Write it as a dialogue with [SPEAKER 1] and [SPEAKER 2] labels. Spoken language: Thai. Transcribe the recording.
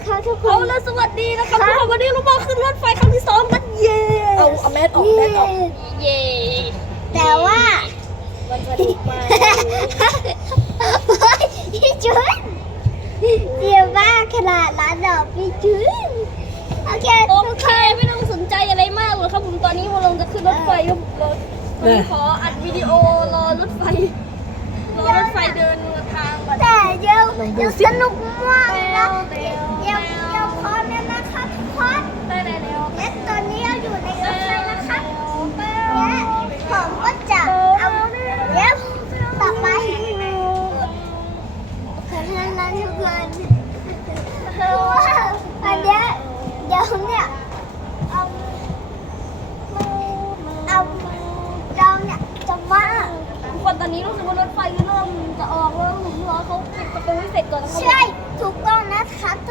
[SPEAKER 1] นะคะทุกค
[SPEAKER 2] เอา
[SPEAKER 1] น
[SPEAKER 2] ละสวัสดีนะครับทุกคนวันนี้เรามาขึ้นรถไฟครั้งที่2กันเย่เอาแมสออกแมสออกเย่
[SPEAKER 1] แต่ว่า
[SPEAKER 2] วันสนุกมาก
[SPEAKER 1] พี่จุนเดี๋ยวบ้าขนาดนั้นเหรอพี่จุนโอเค
[SPEAKER 2] โอเคไม่ต้องสนใจอะไรมากเลยครับผมตอนนี้พวกเราจะขึ้นรถไฟครับผมขออัดวิดีโอรอรถไฟเดินทางก่อน
[SPEAKER 1] แต่เดี๋ยวสนุกมากเลยนะเดี๋ยวพร้อมแล้วนะคะทุกคน
[SPEAKER 2] ได้แล้ว
[SPEAKER 1] และตอนนี้เราอยู่ในรถไฟนะคะและผมก็จะเอาเดี๋ยวต่อไปขอโทษนะทุกคนคือว่าอันเนี้ยเดี๋ยวเนี่ยเอาเราเนี่ยจะมา
[SPEAKER 2] ทุกคนตอนนี้รู้สึกว่ารถไฟเริ่มจะออกแล้วผมรอเขาปิดประตูให้เสร็จก่อนนะครับ
[SPEAKER 1] ใช่ถูกต้องนะคะทุ